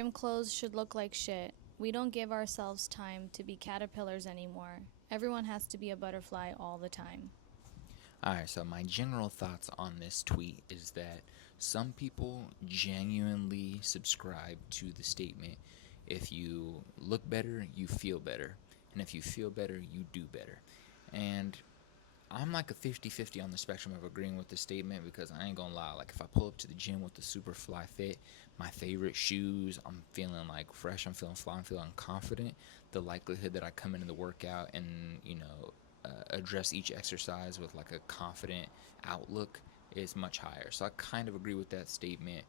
Gym clothes should look like shit. We don't give ourselves time to be caterpillars anymore. Everyone has to be a butterfly all the time. Alright, so my general thoughts on this tweet is that some people genuinely subscribe to the statement if you look better, you feel better. And if you feel better, you do better. And I'm like a 50-50 on the spectrum of agreeing with the statement because I ain't gonna lie. Like, if I pull up to the gym with the super fly fit, my favorite shoes, I'm feeling like fresh, I'm feeling fly, I'm feeling confident, the likelihood that I come into the workout and, address each exercise with like a confident outlook is much higher. So I kind of agree with that statement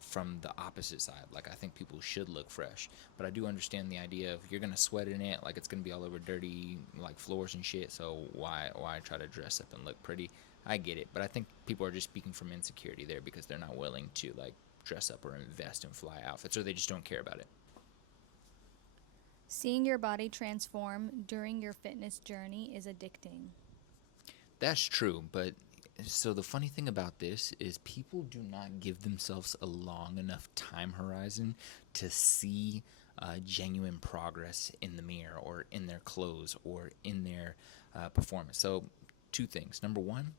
from the opposite side. Like, I think people should look fresh, but I do understand the idea of you're gonna sweat in it, like it's gonna be all over dirty like floors and shit. So why try to dress up and look pretty? I get it, but I think people are just speaking from insecurity there because they're not willing to like dress up or invest in fly outfits, or they just don't care about it. Seeing your body transform during your fitness journey is addicting. That's true, but so the funny thing about this is people do not give themselves a long enough time horizon to see genuine progress in the mirror or in their clothes or in their performance. So, two things. Number one,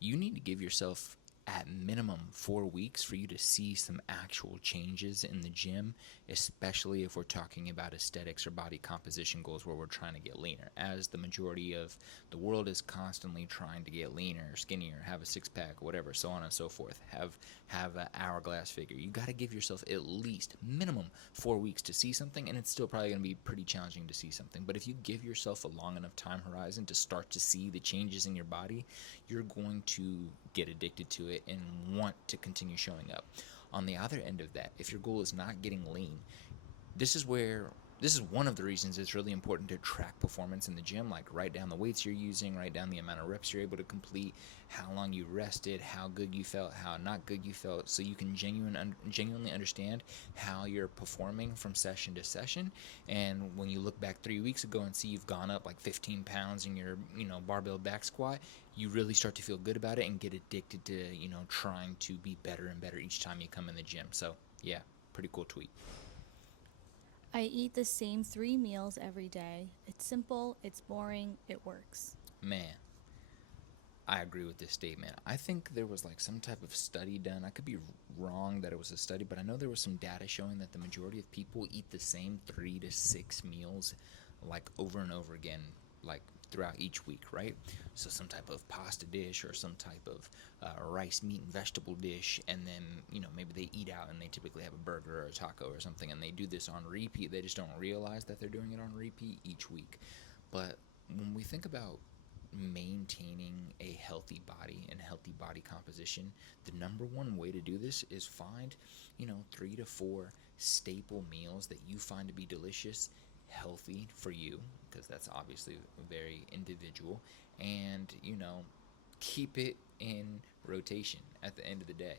you need to give yourself at minimum 4 weeks for you to see some actual changes in the gym, especially if we're talking about aesthetics or body composition goals where we're trying to get leaner. As the majority of the world is constantly trying to get leaner, skinnier, have a six pack, whatever, so on and so forth, have an hourglass figure. You got to give yourself at least minimum 4 weeks to see something, and it's still probably going to be pretty challenging to see something. But if you give yourself a long enough time horizon to start to see the changes in your body, you're going to get addicted to it and want to continue showing up. On the other end of that, if your goal is not getting lean, this is where this is one of the reasons it's really important to track performance in the gym. Like, write down the weights you're using, write down the amount of reps you're able to complete, how long you rested, how good you felt, how not good you felt, so you can genuinely understand how you're performing from session to session. And when you look back 3 weeks ago and see you've gone up like 15 pounds in your barbell back squat, you really start to feel good about it and get addicted to trying to be better and better each time you come in the gym. So yeah, pretty cool tweet. I eat the same 3 meals every day. It's simple, it's boring, it works. Man, I agree with this statement. I think there was like some type of study done. I could be wrong that it was a study, but I know there was some data showing that the majority of people eat the same 3 to 6 meals like over and over again, like throughout each week, right? So some type of pasta dish or some type of rice, meat, and vegetable dish, and then maybe they eat out and they typically have a burger or a taco or something, and they do this on repeat. They just don't realize that they're doing it on repeat each week. But when we think about maintaining a healthy body and healthy body composition, the number one way to do this is find, 3 to 4 staple meals that you find to be delicious, healthy for you, because that's obviously very individual, and, keep it in rotation at the end of the day.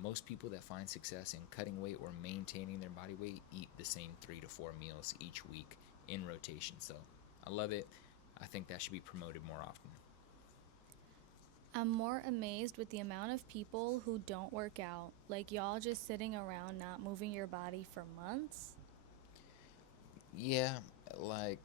Most people that find success in cutting weight or maintaining their body weight eat the same 3 to 4 meals each week in rotation. So I love it. I think that should be promoted more often. I'm more amazed with the amount of people who don't work out. Like, y'all just sitting around not moving your body for months? Yeah, like,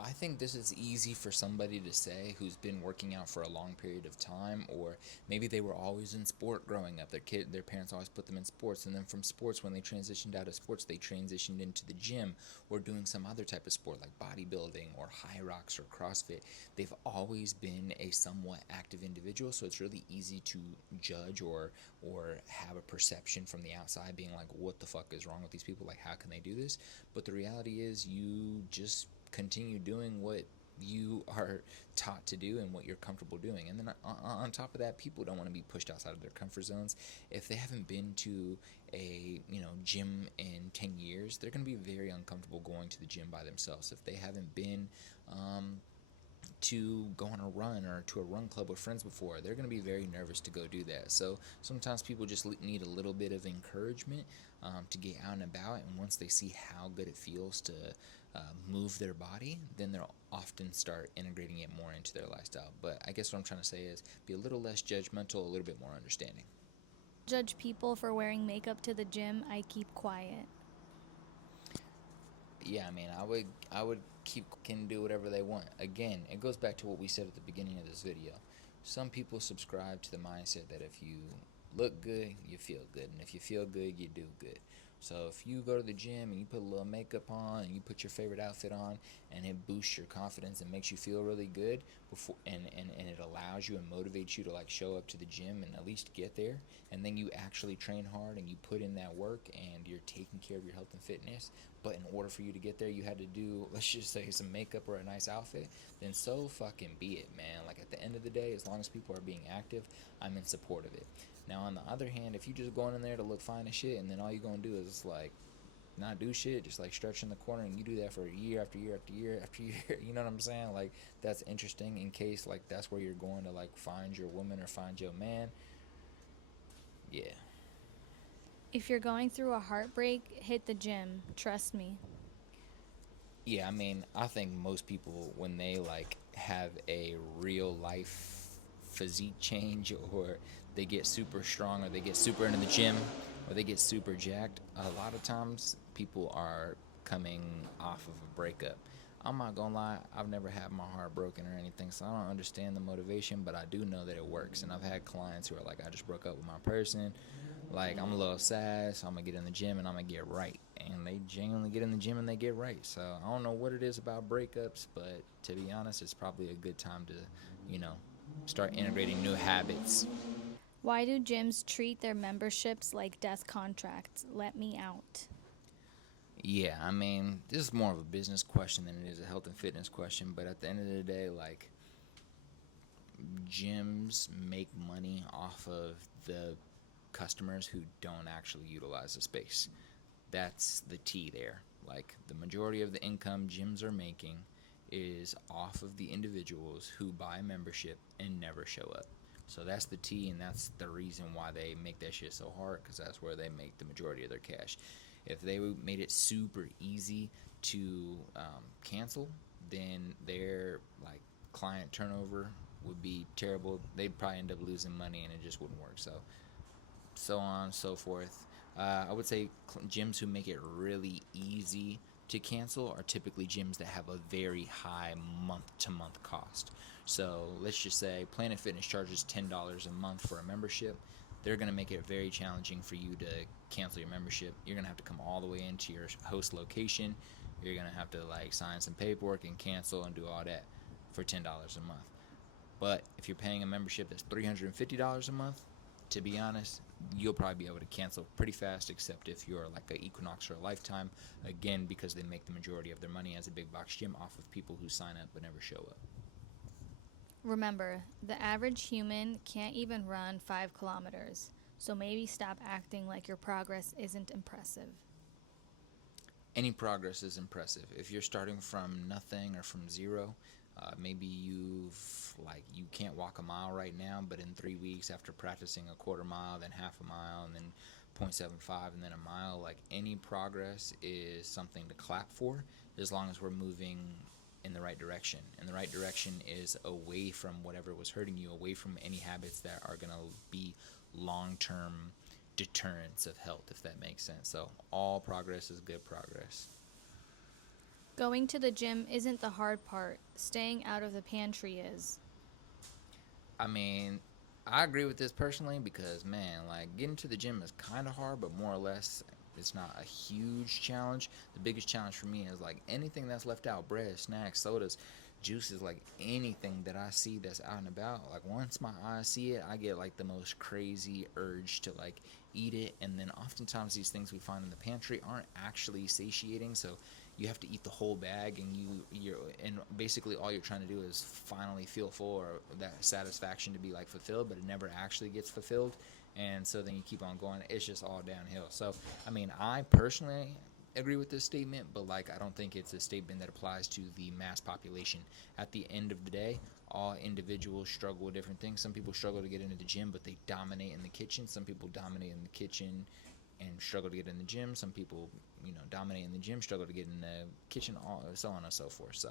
I think this is easy for somebody to say who's been working out for a long period of time, or maybe they were always in sport growing up. Their parents always put them in sports, and then from sports, when they transitioned out of sports, they transitioned into the gym or doing some other type of sport like bodybuilding or high rocks or CrossFit. They've always been a somewhat active individual, so it's really easy to judge or have a perception from the outside, being like, "What the fuck is wrong with these people? Like, how can they do this?" But the reality is, you just continue doing what you are taught to do and what you're comfortable doing. And then on top of that, people don't want to be pushed outside of their comfort zones. If they haven't been to a gym in 10 years, they're going to be very uncomfortable going to the gym by themselves. If they haven't been to go on a run or to a run club with friends before, they're going to be very nervous to go do that. So sometimes people just need a little bit of encouragement to get out and about, and once they see how good it feels to move their body, then they'll often start integrating it more into their lifestyle. But I guess what I'm trying to say is be a little less judgmental, a little bit more understanding. Judge people for wearing makeup to the gym, I keep quiet. Yeah, I mean, I would keep can do whatever they want. Again, it goes back to what we said at the beginning of this video. Some people subscribe to the mindset that if you look good, you feel good, and if you feel good, you do good. So if you go to the gym and you put a little makeup on and you put your favorite outfit on and it boosts your confidence and makes you feel really good before and it allows you and motivates you to like show up to the gym and at least get there, and then you actually train hard and you put in that work and you're taking care of your health and fitness, but in order for you to get there you had to do, let's just say, some makeup or a nice outfit, then so fucking be it, man. Like at the end of the day, as long as people are being active, I'm in support of it. Now, on the other hand, if you just going in there to look fine as shit, and then all you gonna do is like not do shit, just like stretch in the corner, and you do that for year after year after year after year, you know what I'm saying? Like that's interesting in case like that's where you're going to like find your woman or find your man. Yeah, If you're going through a heartbreak, hit the gym. Trust me. yeah. I mean, I think most people when they like have a real life physique change, or they get super strong, or they get super into the gym, or they get super jacked, a lot of times people are coming off of a breakup. I'm not gonna lie, I've never had my heart broken or anything, so I don't understand the motivation, but I do know that it works. And I've had clients who are like, I just broke up with my person, like I'm a little sad, so I'm gonna get in the gym and I'm gonna get right. And they genuinely get in the gym and they get right. So I don't know what it is about breakups, but to be honest, it's probably a good time to, you know, start integrating new habits. Why do gyms treat their memberships like death contracts? Let me out. Yeah, I mean, this is more of a business question than it is a health and fitness question, but at the end of the day, like, gyms make money off of the customers who don't actually utilize the space. That's the T there. Like, the majority of the income gyms are making is off of the individuals who buy membership and never show up. So that's the T, and that's the reason why they make that shit so hard, because that's where they make the majority of their cash. If they made it super easy to cancel, then their like client turnover would be terrible. They'd probably end up losing money, and it just wouldn't work. So on and so forth. I would say gyms who make it really easy to cancel are typically gyms that have a very high month-to-month cost. So let's just say Planet Fitness charges $10 a month for a membership. They're going to make it very challenging for you to cancel your membership. You're going to have to come all the way into your host location. You're going to have to like sign some paperwork and cancel and do all that for $10 a month. But if you're paying a membership that's $350 a month, to be honest, you'll probably be able to cancel pretty fast, except if you're like an Equinox or a Lifetime, again, because they make the majority of their money as a big box gym off of people who sign up but never show up. Remember, the average human can't even run 5 kilometers, so maybe stop acting like your progress isn't impressive. Any progress is impressive. If you're starting from nothing or from zero, maybe you can't walk a mile right now, but in 3 weeks after practicing a quarter mile, then half a mile, and then 0.75, and then a mile, like any progress is something to clap for, as long as we're moving in the right direction. And the right direction is away from whatever was hurting you, away from any habits that are going to be long-term deterrents of health, if that makes sense. So all progress is good progress. Going to the gym isn't the hard part, staying out of the pantry is. I mean, I agree with this personally because, man, like getting to the gym is kind of hard, but more or less it's not a huge challenge. The biggest challenge for me is like anything that's left out: bread, snacks, sodas, juices, like anything that I see that's out and about. Like once my eyes see it, I get like the most crazy urge to like eat it. And then oftentimes these things we find in the pantry aren't actually satiating, so you have to eat the whole bag, and and basically all you're trying to do is finally feel full, or that satisfaction to be like fulfilled, but it never actually gets fulfilled. And so then you keep on going. It's just all downhill. So I mean, I personally agree with this statement, but like I don't think it's a statement that applies to the mass population. At the end of the day, all individuals struggle with different things. Some people struggle to get into the gym, but they dominate in the kitchen. Some people dominate in the kitchen and struggle to get in the gym. Some people, dominate in the gym, struggle to get in the kitchen, so on and so forth. So